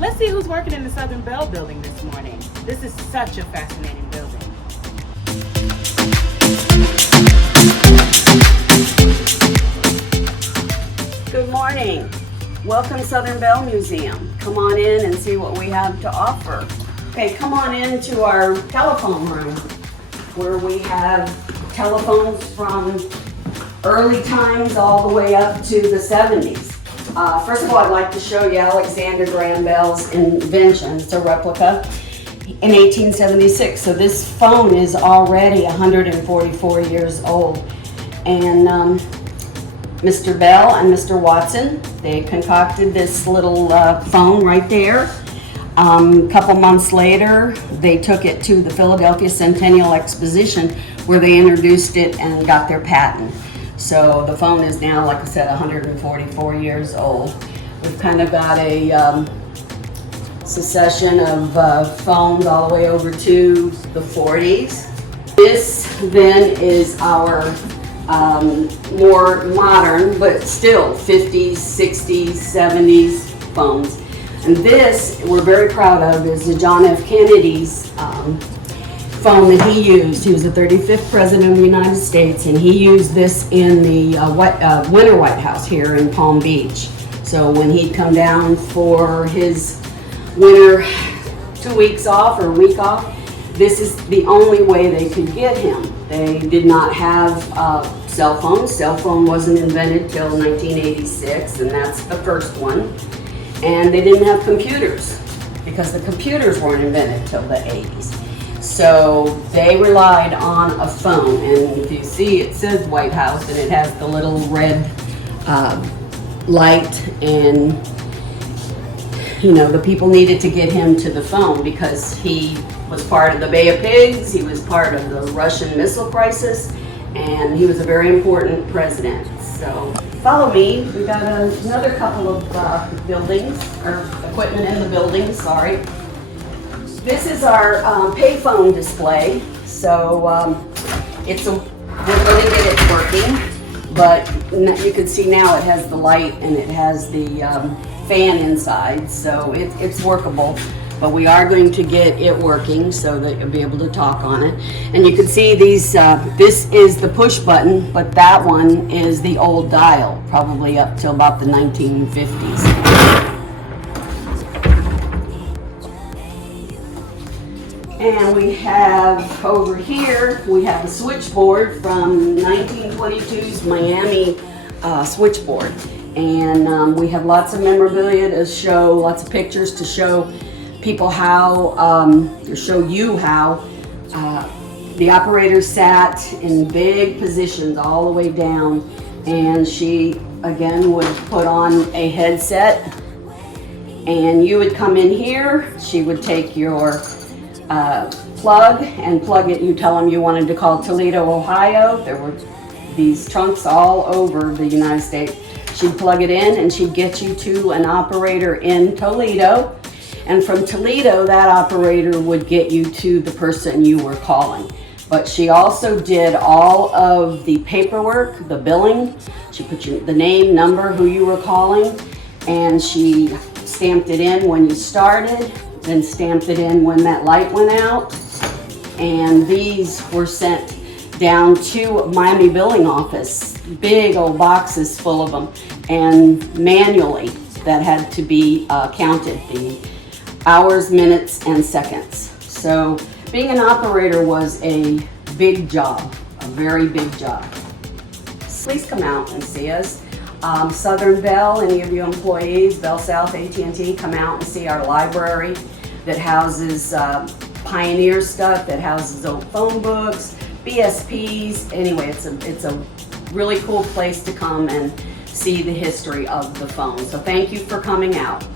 Let's see who's working in the Southern Bell building this morning. This is such a fascinating building. Good morning. Welcome Southern Bell Museum. Come on in and see what we have to offer. Okay, come on into our telephone room where we have telephones from early times all the way up to the 70s. First of all, I'd like to show you Alexander Graham Bell's invention. It's a replica in 1876. So this phone is already 144 years old. And Mr. Bell and Mr. Watson, they concocted this little phone right there. A couple months later, they took it to the Philadelphia Centennial Exposition where they introduced it and got their patent. So the phone is now, like I said, 144 years old. We've kind of got a succession of phones all the way over to the 40s. This then is our more modern, but still 50s, 60s, 70s phones. And this, we're very proud of, is the John F. Kennedy's phone that he used. He was the 35th President of the United States, and he used this in the Winter White House here in Palm Beach. So when he'd come down for his winter 2 weeks off or a week off, this is the only way they could get him. They did not have cell phones. Cell phone wasn't invented till 1986, and that's the first one. And they didn't have computers because the computers weren't invented till the 80s. So they relied on a phone, and if you see, it says White House, and it has the little red light, and you know, the people needed to get him to the phone because he was part of the Bay of Pigs, he was part of the Russian missile crisis, and he was a very important president. So follow me. We've got another couple of buildings, or equipment in the building, sorry. This is our payphone display. So we're really good at working, but you can see now it has the light and it has the fan inside, so it's workable. But we are going to get it working so that you'll be able to talk on it. And you can see these, this is the push button, but that one is the old dial, probably up till about the 1950s. And we have over here, we have a switchboard from 1922's Miami switchboard. And we have lots of memorabilia to show, lots of pictures to show people how, to show you how the operator sat in big positions all the way down, and she again would put on a headset, and you would come in here, she would take your plug and plug it. You tell them you wanted to call Toledo, Ohio. There were these trunks all over the United States. She'd plug it in and she'd get you to an operator in Toledo. And from Toledo, that operator would get you to the person you were calling. But she also did all of the paperwork, the billing. She put the name, number, who you were calling, and she stamped it in when you started, then stamped it in when that light went out. And these were sent down to Miami billing office, big old boxes full of them, and manually that had to be counted, the hours, minutes, and seconds. So being an operator was a big job, a very big job. Please come out and see us. Southern Bell, any of you employees, Bell South, AT&T, come out and see our library that houses Pioneer stuff, that houses old phone books, BSPs. Anyway, it's a really cool place to come and see the history of the phone. So thank you for coming out.